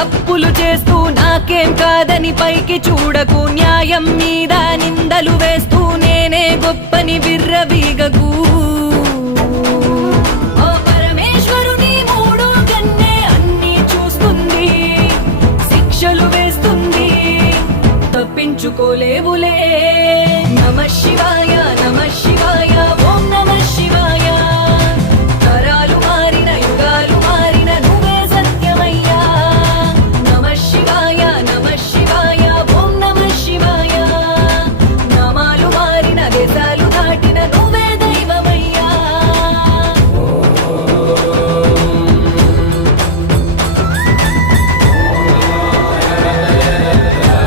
తప్పులు చేస్తూ నాకేం కాదని పైకి చూడకు, న్యాయం మీద నిందలు వేస్తూ నేనే గొప్పని విర్రవీగకు. ఓ పరమేశ్వరుని మూడో కన్నే అన్నీ చూస్తుంది, శిక్షలు వేస్తుంది, తప్పించుకోలేవులే. నమః శివాయ, నమః శివాయ, ఓం నమః